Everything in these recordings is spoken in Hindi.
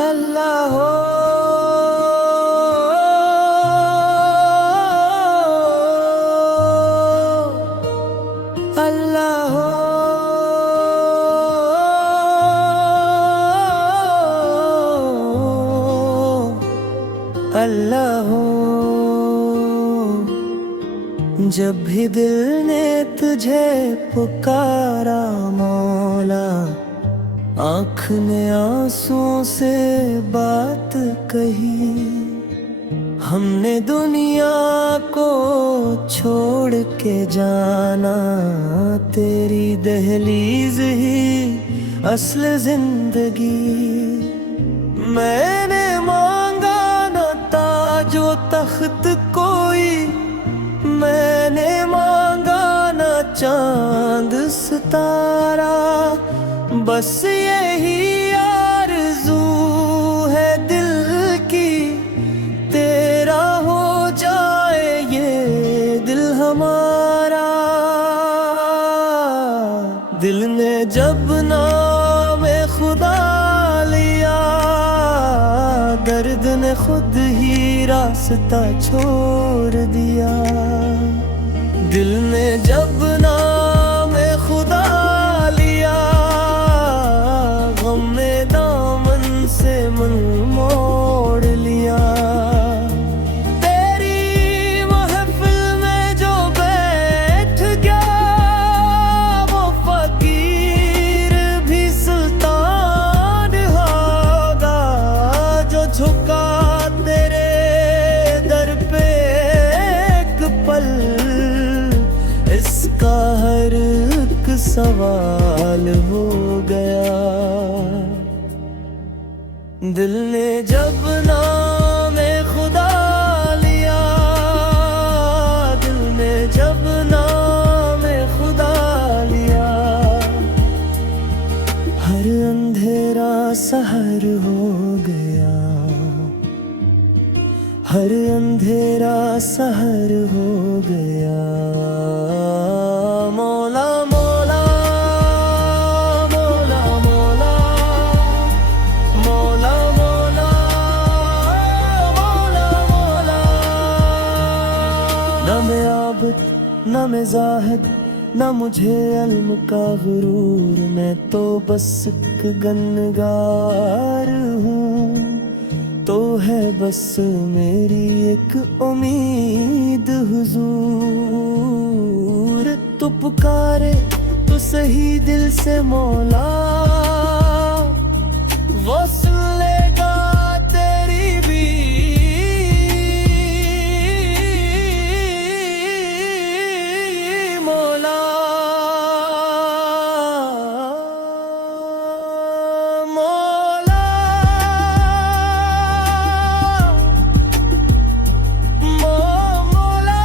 अल्लाह हो, अल्लाह हो, अल्लाह हो। जब भी दिल ने तुझे पुकारा मौला, आँख ने आंसुओं से बात कही। हमने दुनिया को छोड़ के जाना, तेरी दहलीज ही असल जिंदगी। मैंने मांगा न ताजो तख्त कोई, मैंने मांगा न चांद सितारा। बस यही आरज़ू है दिल की, तेरा हो जाए ये दिल हमारा। दिल ने जब नाम खुदा लिया, दर्द ने खुद ही रास्ता छोड़ दिया। दिल ने जब नाम खुदा लिया, गम में दामन से मन मोड़ लिया। तेरी महफिल में जो बैठ गया, वो फकीर भी सुल्तान होगा। जो झुका तेरे दर पे एक पल, इसका हर एक सवाल हो गया। दिल ने जब नाम खुदा लिया, दिल ने जब नाम खुदा लिया, हर अंधेरा सहर हो गया। हर अंधेरा सहर हो गया। मौला मौला मौला मौला मौला मौला मौला मौला। न मैं आबिद न मैं जाहिद, न मुझे इल्म का गुरूर। मैं तो बस एक गनगार हूँ, तो है बस मेरी एक उम्मीद हुजूर। तू पुकारे तो सही दिल से मौला, वो सुन लेगा तेरी भी। मौला मौला मौला।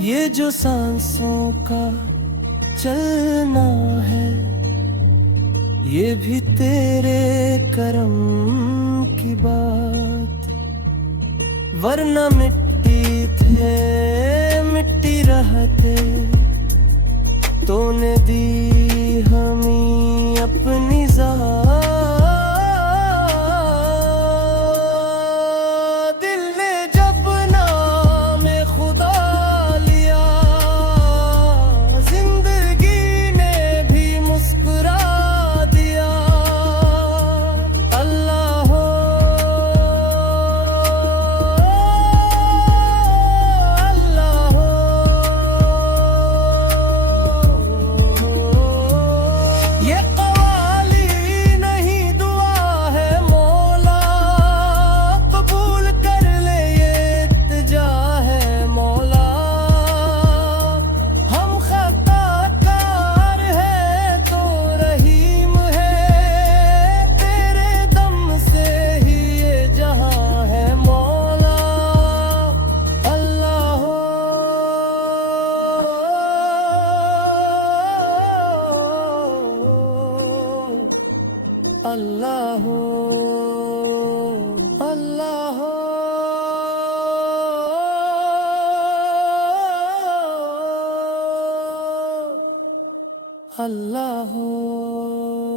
ये जो सांसों का चलना है, ये भी तेरे करम की बात। वरना मिट्टी थे मिट्टी रहते, तूने दी हमें अपनी ज़ात। दिल ने जब नाम खुदा लिया, जिंदगी ने भी मुस्कुरा दिया। अल्लाह हो, अल्लाह हो। ये कवाली नहीं दुआ है मौला, कबूल कर ले ये इल्तिजा है मौला। हम खताकार है तो रहीम है, तेरे दम से ही ये जहां है मौला। अल्लाह हो, अल्लाह हो, अल्लाह हो। अल्लाह हो।